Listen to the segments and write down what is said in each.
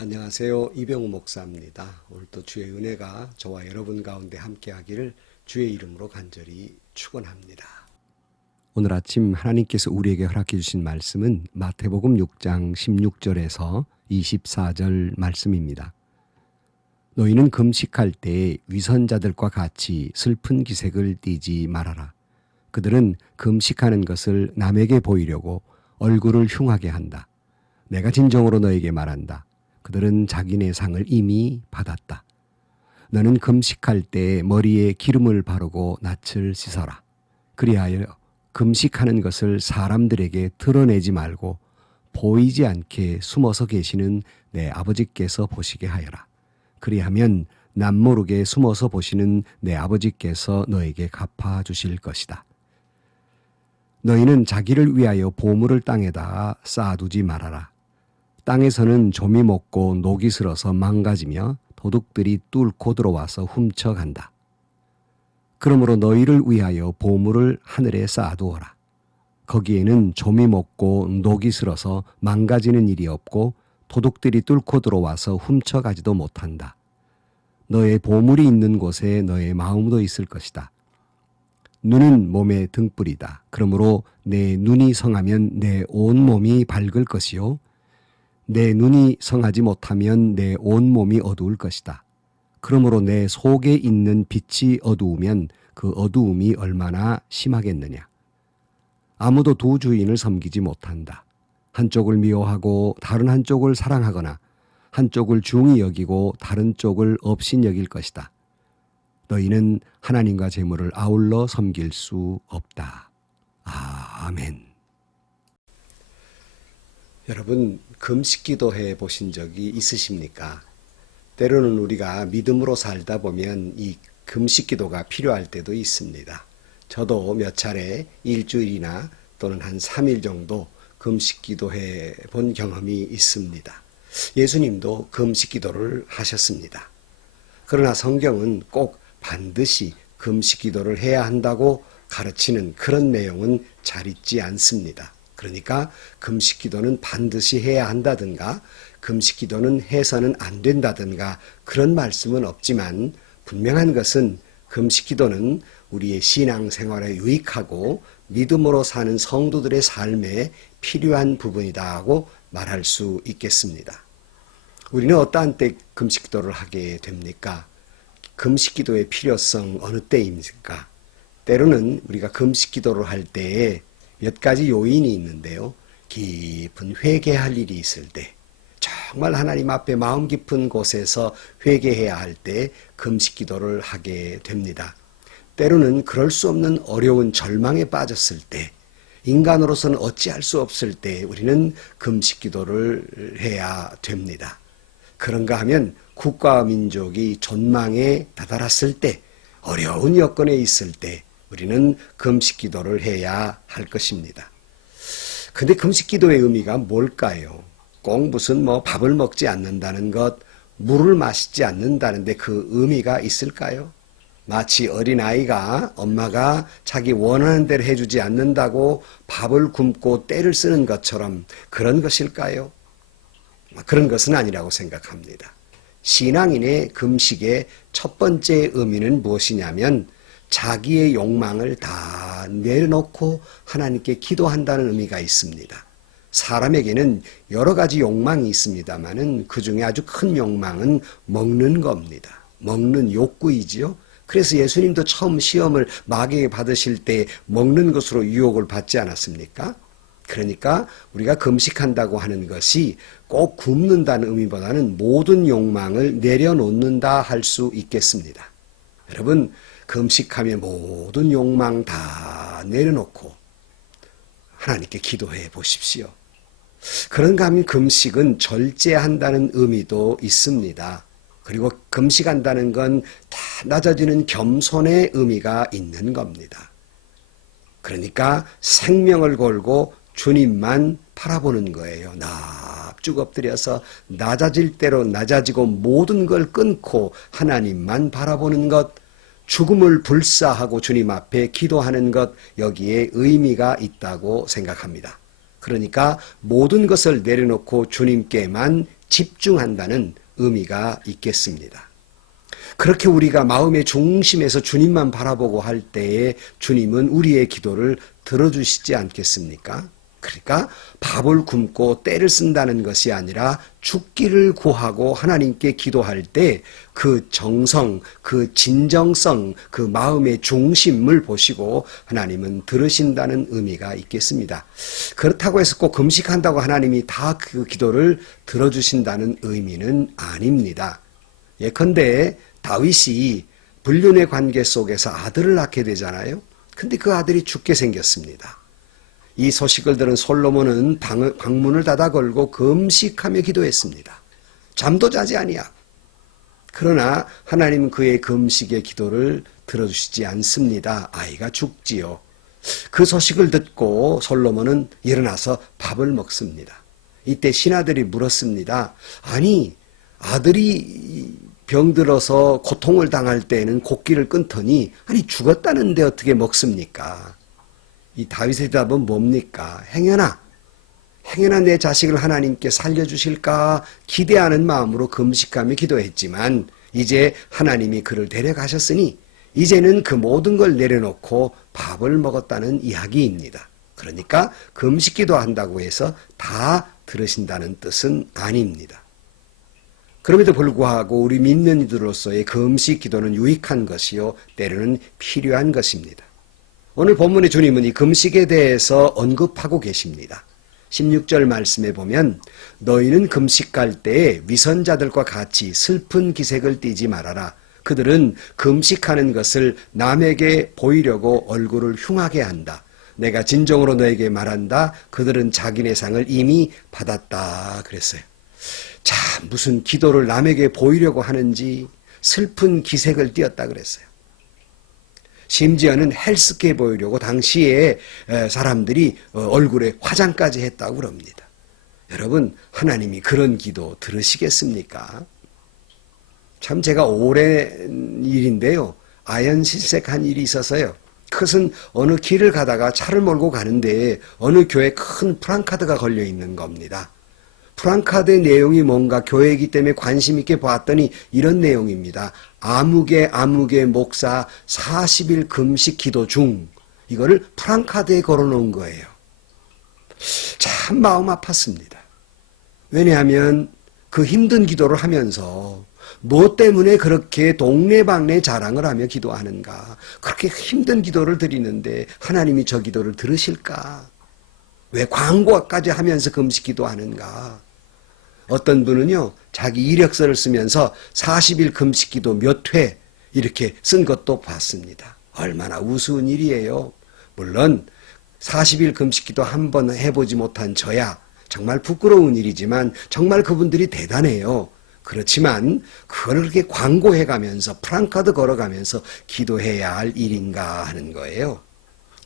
안녕하세요. 이병우 목사입니다. 오늘도 주의 은혜가 저와 여러분 가운데 함께하기를 주의 이름으로 간절히 축원합니다. 오늘 아침 하나님께서 우리에게 허락해 주신 말씀은 마태복음 6장 16절에서 24절 말씀입니다. 너희는 금식할 때 위선자들과 같이 슬픈 기색을 띠지 말아라. 그들은 금식하는 것을 남에게 보이려고 얼굴을 흉하게 한다. 내가 진정으로 너에게 말한다. 그들은 자기네 상을 이미 받았다. 너는 금식할 때 머리에 기름을 바르고 낯을 씻어라. 그리하여 금식하는 것을 사람들에게 드러내지 말고 보이지 않게 숨어서 계시는 내 아버지께서 보시게 하여라. 그리하면 남모르게 숨어서 보시는 내 아버지께서 너에게 갚아주실 것이다. 너희는 자기를 위하여 보물을 땅에다 쌓아두지 말아라. 땅에서는 좀이 먹고 녹이 슬어서 망가지며 도둑들이 뚫고 들어와서 훔쳐간다. 그러므로 너희를 위하여 보물을 하늘에 쌓아두어라. 거기에는 좀이 먹고 녹이 슬어서 망가지는 일이 없고 도둑들이 뚫고 들어와서 훔쳐가지도 못한다. 너의 보물이 있는 곳에 너의 마음도 있을 것이다. 눈은 몸의 등불이다. 그러므로 내 눈이 성하면 내 온 몸이 밝을 것이요. 내 눈이 성하지 못하면 내 온몸이 어두울 것이다. 그러므로 내 속에 있는 빛이 어두우면 그 어두움이 얼마나 심하겠느냐. 아무도 두 주인을 섬기지 못한다. 한쪽을 미워하고 다른 한쪽을 사랑하거나 한쪽을 중히 여기고 다른 쪽을 업신 여길 것이다. 너희는 하나님과 재물을 아울러 섬길 수 없다. 아멘. 여러분, 금식 기도해 보신 적이 있으십니까? 때로는 우리가 믿음으로 살다 보면 이 금식 기도가 필요할 때도 있습니다. 저도 몇 차례 일주일이나 또는 한 3일 정도 금식 기도해 본 경험이 있습니다. 예수님도 금식 기도를 하셨습니다. 그러나 성경은 꼭 반드시 금식 기도를 해야 한다고 가르치는 그런 내용은 잘 있지 않습니다. 그러니까 금식 기도는 반드시 해야 한다든가 금식 기도는 해서는 안 된다든가 그런 말씀은 없지만 분명한 것은 금식 기도는 우리의 신앙생활에 유익하고 믿음으로 사는 성도들의 삶에 필요한 부분이다 하고 말할 수 있겠습니다. 우리는 어떠한 때 금식 기도를 하게 됩니까? 금식 기도의 필요성 어느 때입니까? 때로는 우리가 금식 기도를 할 때에 몇 가지 요인이 있는데요. 깊은 회개할 일이 있을 때, 정말 하나님 앞에 마음 깊은 곳에서 회개해야 할 때 금식 기도를 하게 됩니다. 때로는 그럴 수 없는 어려운 절망에 빠졌을 때, 인간으로서는 어찌할 수 없을 때 우리는 금식 기도를 해야 됩니다. 그런가 하면 국가와 민족이 존망에 다다랐을 때, 어려운 여건에 있을 때 우리는 금식 기도를 해야 할 것입니다. 근데 금식 기도의 의미가 뭘까요? 꼭 무슨 밥을 먹지 않는다는 것, 물을 마시지 않는다는데 그 의미가 있을까요? 마치 어린아이가 엄마가 자기 원하는 대로 해주지 않는다고 밥을 굶고 떼를 쓰는 것처럼 그런 것일까요? 그런 것은 아니라고 생각합니다. 신앙인의 금식의 첫 번째 의미는 무엇이냐면 자기의 욕망을 다 내려놓고 하나님께 기도한다는 의미가 있습니다. 사람에게는 여러 가지 욕망이 있습니다만은 그 중에 아주 큰 욕망은 먹는 겁니다. 먹는 욕구이지요. 그래서 예수님도 처음 시험을 마귀에게 받으실 때 먹는 것으로 유혹을 받지 않았습니까? 그러니까 우리가 금식한다고 하는 것이 꼭 굶는다는 의미보다는 모든 욕망을 내려놓는다 할 수 있겠습니다. 여러분, 금식하며 모든 욕망 다 내려놓고 하나님께 기도해 보십시오. 그런가 하면 금식은 절제한다는 의미도 있습니다. 그리고 금식한다는 건 다 낮아지는 겸손의 의미가 있는 겁니다. 그러니까 생명을 걸고 주님만 바라보는 거예요. 납죽 엎드려서 낮아질 대로 낮아지고 모든 걸 끊고 하나님만 바라보는 것, 죽음을 불사하고 주님 앞에 기도하는 것, 여기에 의미가 있다고 생각합니다. 그러니까 모든 것을 내려놓고 주님께만 집중한다는 의미가 있겠습니다. 그렇게 우리가 마음의 중심에서 주님만 바라보고 할 때에 주님은 우리의 기도를 들어주시지 않겠습니까? 그러니까 밥을 굶고 때를 쓴다는 것이 아니라 죽기를 구하고 하나님께 기도할 때 그 정성, 그 진정성, 그 마음의 중심을 보시고 하나님은 들으신다는 의미가 있겠습니다. 그렇다고 해서 꼭 금식한다고 하나님이 다 그 기도를 들어주신다는 의미는 아닙니다. 예컨대 다윗이 불륜의 관계 속에서 아들을 낳게 되잖아요. 근데 그 아들이 죽게 생겼습니다. 이 소식을 들은 솔로몬은 방문을 닫아 걸고 금식하며 기도했습니다. 잠도 자지 아니하고. 그러나 하나님은 그의 금식의 기도를 들어주시지 않습니다. 아이가 죽지요. 그 소식을 듣고 솔로몬은 일어나서 밥을 먹습니다. 이때 신하들이 물었습니다. 아니, 아들이 병들어서 고통을 당할 때에는 곡기를 끊더니 아니 죽었다는데 어떻게 먹습니까? 이 다윗의 대답은 뭡니까? 행여나 내 자식을 하나님께 살려주실까 기대하는 마음으로 금식하며 기도했지만 이제 하나님이 그를 데려가셨으니 이제는 그 모든 걸 내려놓고 밥을 먹었다는 이야기입니다. 그러니까 금식 기도한다고 해서 다 들으신다는 뜻은 아닙니다. 그럼에도 불구하고 우리 믿는 이들로서의 금식 기도는 유익한 것이요 때로는 필요한 것입니다. 오늘 본문의 주님은 이 금식에 대해서 언급하고 계십니다. 16절 말씀에 보면 너희는 금식할 때에 위선자들과 같이 슬픈 기색을 띠지 말아라. 그들은 금식하는 것을 남에게 보이려고 얼굴을 흉하게 한다. 내가 진정으로 너에게 말한다. 그들은 자기네 상을 이미 받았다. 그랬어요. 자, 무슨 기도를 남에게 보이려고 하는지 슬픈 기색을 띄었다 그랬어요. 심지어는 헬스케 보이려고 당시에 사람들이 얼굴에 화장까지 했다고 그럽니다. 여러분, 하나님이 그런 기도 들으시겠습니까? 참 제가 오랜 일인데요. 아연실색한 일이 있어서요. 그것은 어느 길을 가다가 차를 몰고 가는데 어느 교회에 큰 프랑카드가 걸려 있는 겁니다. 프랑카드의 내용이 뭔가 교회이기 때문에 관심 있게 봤더니 이런 내용입니다. 아무개 목사 40일 금식 기도 중. 이거를 프랑카드에 걸어놓은 거예요. 참 마음 아팠습니다. 왜냐하면 그 힘든 기도를 하면서 뭐 때문에 그렇게 동네방네 자랑을 하며 기도하는가. 그렇게 힘든 기도를 드리는데 하나님이 저 기도를 들으실까. 왜 광고까지 하면서 금식 기도하는가. 어떤 분은요, 자기 이력서를 쓰면서 40일 금식기도 몇 회 이렇게 쓴 것도 봤습니다. 얼마나 우스운 일이에요. 물론 40일 금식기도 한 번 해보지 못한 저야 정말 부끄러운 일이지만 정말 그분들이 대단해요. 그렇지만 그걸 그렇게 광고해가면서 프랑카드 걸어가면서 기도해야 할 일인가 하는 거예요.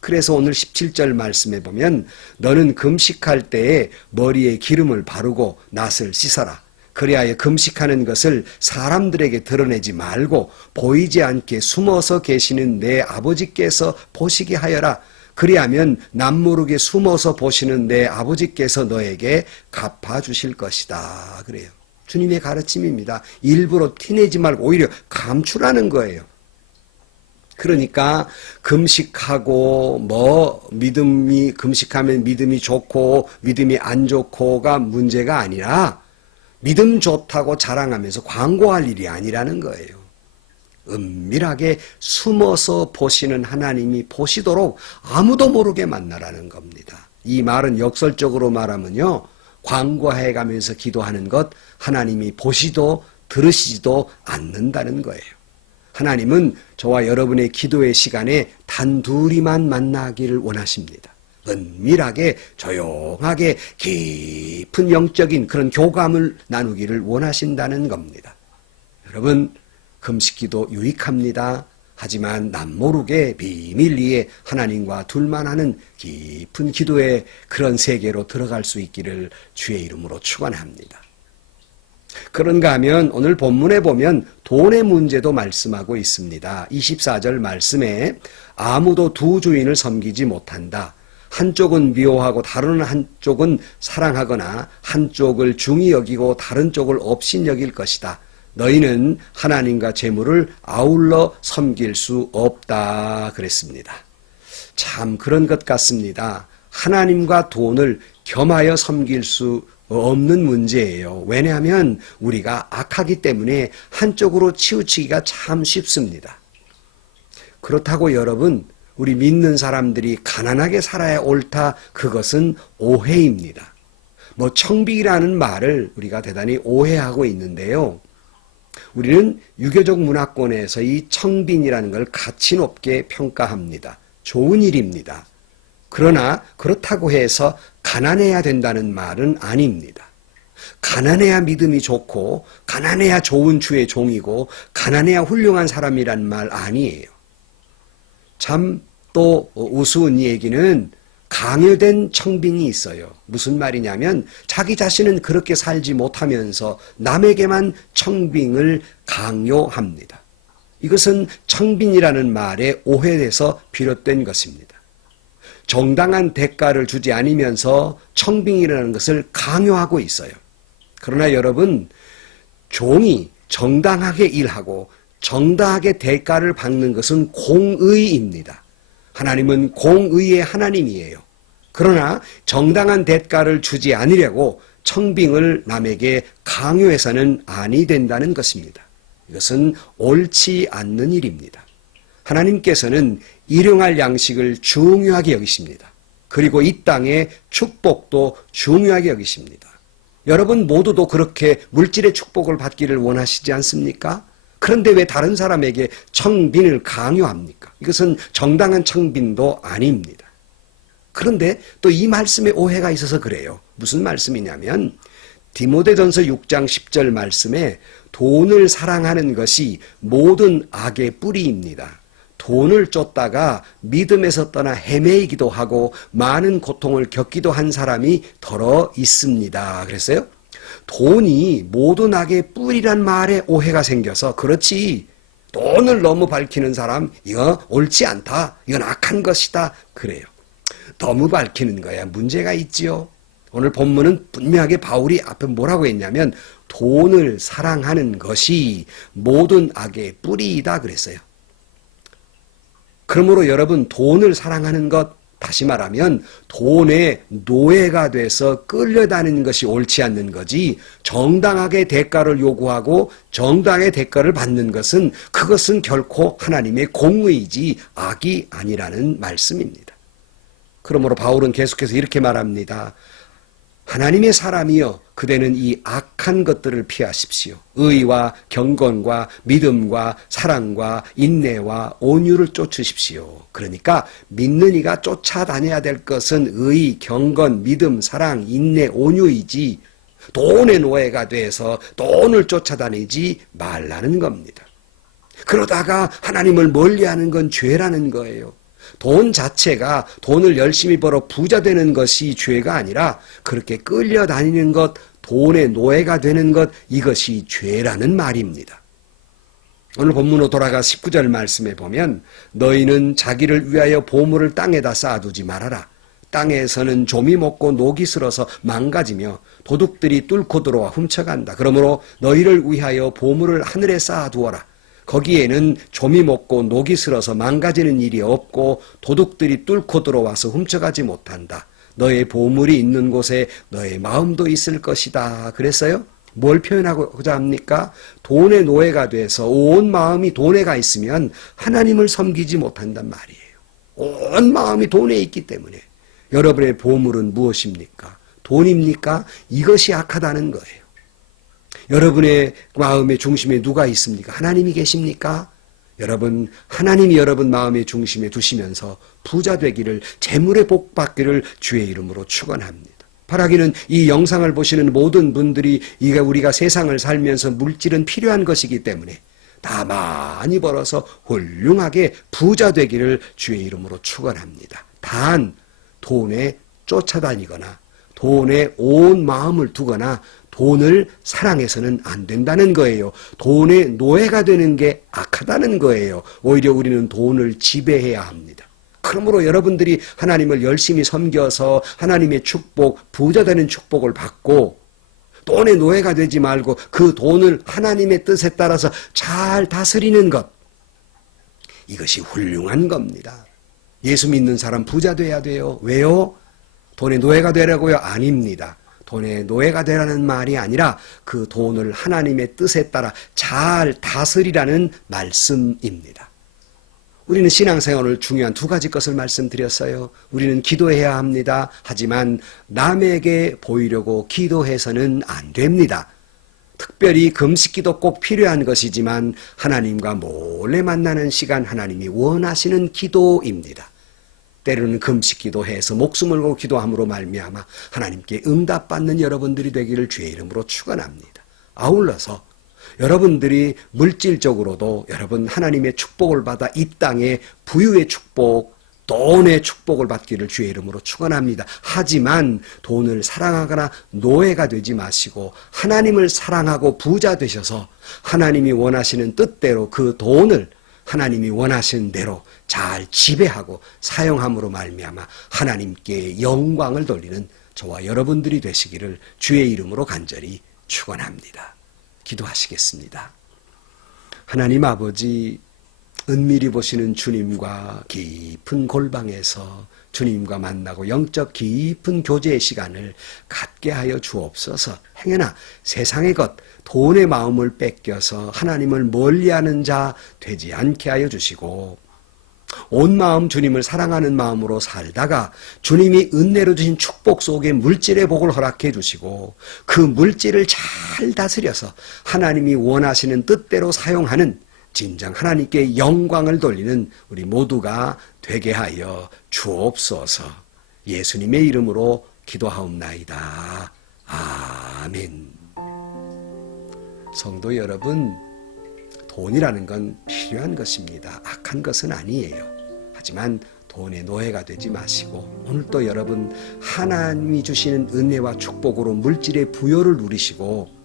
그래서 오늘 17절 말씀에 보면 너는 금식할 때에 머리에 기름을 바르고 낫을 씻어라. 그리하여 금식하는 것을 사람들에게 드러내지 말고 보이지 않게 숨어서 계시는 내 아버지께서 보시게 하여라. 그리하면 남모르게 숨어서 보시는 내 아버지께서 너에게 갚아주실 것이다. 그래요. 주님의 가르침입니다. 일부러 티내지 말고 오히려 감추라는 거예요. 그러니까 금식하고 금식하면 믿음이 좋고 믿음이 안 좋고가 문제가 아니라 믿음 좋다고 자랑하면서 광고할 일이 아니라는 거예요. 은밀하게 숨어서 보시는 하나님이 보시도록 아무도 모르게 만나라는 겁니다. 이 말은 역설적으로 말하면요, 광고해가면서 기도하는 것 하나님이 보시도 들으시지도 않는다는 거예요. 하나님은 저와 여러분의 기도의 시간에 단둘이만 만나기를 원하십니다. 은밀하게 조용하게 깊은 영적인 그런 교감을 나누기를 원하신다는 겁니다. 여러분, 금식기도 유익합니다. 하지만 남모르게 비밀리에 하나님과 둘만 하는 깊은 기도의 그런 세계로 들어갈 수 있기를 주의 이름으로 축원합니다. 그런가 하면 오늘 본문에 보면 돈의 문제도 말씀하고 있습니다. 24절 말씀에 아무도 두 주인을 섬기지 못한다. 한쪽은 미워하고 다른 한쪽은 사랑하거나 한쪽을 중히 여기고 다른 쪽을 업신 여길 것이다. 너희는 하나님과 재물을 아울러 섬길 수 없다 그랬습니다. 참 그런 것 같습니다. 하나님과 돈을 겸하여 섬길 수 없는 문제예요. 왜냐하면 우리가 악하기 때문에 한쪽으로 치우치기가 참 쉽습니다. 그렇다고 여러분, 우리 믿는 사람들이 가난하게 살아야 옳다, 그것은 오해입니다. 청빙이라는 말을 우리가 대단히 오해하고 있는데요. 우리는 유교적 문화권에서 이 청빈이라는 걸 가치 높게 평가합니다. 좋은 일입니다. 그러나 그렇다고 해서 가난해야 된다는 말은 아닙니다. 가난해야 믿음이 좋고 가난해야 좋은 주의 종이고 가난해야 훌륭한 사람이란 말 아니에요. 참 또 우스운 얘기는 강요된 청빙이 있어요. 무슨 말이냐면 자기 자신은 그렇게 살지 못하면서 남에게만 청빙을 강요합니다. 이것은 청빙이라는 말에 오해에서 비롯된 것입니다. 정당한 대가를 주지 않으면서 청빙이라는 것을 강요하고 있어요. 그러나 여러분, 종이 정당하게 일하고 정당하게 대가를 받는 것은 공의입니다. 하나님은 공의의 하나님이에요. 그러나 정당한 대가를 주지 않으려고 청빙을 남에게 강요해서는 아니 된다는 것입니다. 이것은 옳지 않는 일입니다. 하나님께서는 일용할 양식을 중요하게 여기십니다. 그리고 이 땅의 축복도 중요하게 여기십니다. 여러분 모두도 그렇게 물질의 축복을 받기를 원하시지 않습니까? 그런데 왜 다른 사람에게 청빈을 강요합니까? 이것은 정당한 청빈도 아닙니다. 그런데 또 이 말씀에 오해가 있어서 그래요. 무슨 말씀이냐면 디모데전서 6장 10절 말씀에 돈을 사랑하는 것이 모든 악의 뿌리입니다. 돈을 쫓다가 믿음에서 떠나 헤매이기도 하고 많은 고통을 겪기도 한 사람이 더러 있습니다. 그랬어요? 돈이 모든 악의 뿌리란 말에 오해가 생겨서 그렇지 돈을 너무 밝히는 사람 이거 옳지 않다. 이건 악한 것이다. 그래요. 너무 밝히는 거야. 문제가 있지요. 오늘 본문은 분명하게 바울이 앞에 뭐라고 했냐면 돈을 사랑하는 것이 모든 악의 뿌리이다 그랬어요. 그러므로 여러분 돈을 사랑하는 것, 다시 말하면 돈의 노예가 돼서 끌려다니는 것이 옳지 않는 거지 정당하게 대가를 요구하고 정당하게 대가를 받는 것은 그것은 결코 하나님의 공의이지 악이 아니라는 말씀입니다. 그러므로 바울은 계속해서 이렇게 말합니다. 하나님의 사람이여 그대는 이 악한 것들을 피하십시오. 의와 경건과 믿음과 사랑과 인내와 온유를 쫓으십시오. 그러니까 믿는 이가 쫓아다녀야 될 것은 의, 경건, 믿음, 사랑, 인내, 온유이지 돈의 노예가 돼서 돈을 쫓아다니지 말라는 겁니다. 그러다가 하나님을 멀리하는 건 죄라는 거예요. 돈 자체가 돈을 열심히 벌어 부자 되는 것이 죄가 아니라 그렇게 끌려다니는 것, 돈의 노예가 되는 것, 이것이 죄라는 말입니다. 오늘 본문으로 돌아가 19절 말씀에 보면 너희는 자기를 위하여 보물을 땅에다 쌓아두지 말아라. 땅에서는 좀이 먹고 녹이 슬어서 망가지며 도둑들이 뚫고 들어와 훔쳐간다. 그러므로 너희를 위하여 보물을 하늘에 쌓아두어라. 거기에는 좀이 먹고 녹이 슬어서 망가지는 일이 없고 도둑들이 뚫고 들어와서 훔쳐가지 못한다. 너의 보물이 있는 곳에 너의 마음도 있을 것이다. 그랬어요? 뭘 표현하고자 합니까? 돈의 노예가 돼서 온 마음이 돈에 가 있으면 하나님을 섬기지 못한단 말이에요. 온 마음이 돈에 있기 때문에. 여러분의 보물은 무엇입니까? 돈입니까? 이것이 악하다는 거예요. 여러분의 마음의 중심에 누가 있습니까? 하나님이 계십니까? 여러분, 하나님이 여러분 마음의 중심에 두시면서 부자 되기를, 재물의 복 받기를 주의 이름으로 축원합니다. 바라기는 이 영상을 보시는 모든 분들이 우리가 세상을 살면서 물질은 필요한 것이기 때문에 다 많이 벌어서 훌륭하게 부자 되기를 주의 이름으로 축원합니다. 단 돈에 쫓아다니거나 돈에 온 마음을 두거나 돈을 사랑해서는 안 된다는 거예요. 돈의 노예가 되는 게 악하다는 거예요. 오히려 우리는 돈을 지배해야 합니다. 그러므로 여러분들이 하나님을 열심히 섬겨서 하나님의 축복, 부자 되는 축복을 받고 돈의 노예가 되지 말고 그 돈을 하나님의 뜻에 따라서 잘 다스리는 것, 이것이 훌륭한 겁니다. 예수 믿는 사람 부자 돼야 돼요. 왜요? 돈의 노예가 되라고요? 아닙니다. 돈의 노예가 되라는 말이 아니라 그 돈을 하나님의 뜻에 따라 잘 다스리라는 말씀입니다. 우리는 신앙생활을 중요한 두 가지 것을 말씀드렸어요. 우리는 기도해야 합니다. 하지만 남에게 보이려고 기도해서는 안 됩니다. 특별히 금식기도 꼭 필요한 것이지만 하나님과 몰래 만나는 시간, 하나님이 원하시는 기도입니다. 때로는 금식기도 해서 목숨을 걸고 기도함으로 말미암아 하나님께 응답받는 여러분들이 되기를 주의 이름으로 축원합니다. 아울러서 여러분들이 물질적으로도 여러분 하나님의 축복을 받아 이 땅에 부유의 축복, 돈의 축복을 받기를 주의 이름으로 축원합니다. 하지만 돈을 사랑하거나 노예가 되지 마시고 하나님을 사랑하고 부자 되셔서 하나님이 원하시는 뜻대로 그 돈을 하나님이 원하시는 대로 잘 지배하고 사용함으로 말미암아 하나님께 영광을 돌리는 저와 여러분들이 되시기를 주의 이름으로 간절히 축원합니다. 기도하시겠습니다. 하나님 아버지, 은밀히 보시는 주님과 깊은 골방에서 주님과 만나고 영적 깊은 교제의 시간을 갖게 하여 주옵소서. 행여나 세상의 것, 돈의 마음을 뺏겨서 하나님을 멀리하는 자 되지 않게 하여 주시고 온 마음 주님을 사랑하는 마음으로 살다가 주님이 은혜로 주신 축복 속에 물질의 복을 허락해 주시고 그 물질을 잘 다스려서 하나님이 원하시는 뜻대로 사용하는 진정 하나님께 영광을 돌리는 우리 모두가 되게 하여 주옵소서. 예수님의 이름으로 기도하옵나이다. 아멘. 성도 여러분, 돈이라는 건 필요한 것입니다. 악한 것은 아니에요. 하지만 돈의 노예가 되지 마시고 오늘 또 여러분 하나님이 주시는 은혜와 축복으로 물질의 부여를 누리시고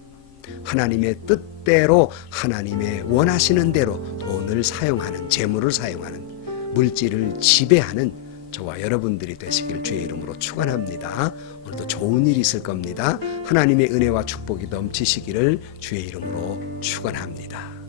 하나님의 뜻대로 하나님의 원하시는 대로 돈을 사용하는, 재물을 사용하는, 물질을 지배하는 저와 여러분들이 되시길 주의 이름으로 축원합니다. 오늘도 좋은 일이 있을 겁니다. 하나님의 은혜와 축복이 넘치시기를 주의 이름으로 축원합니다.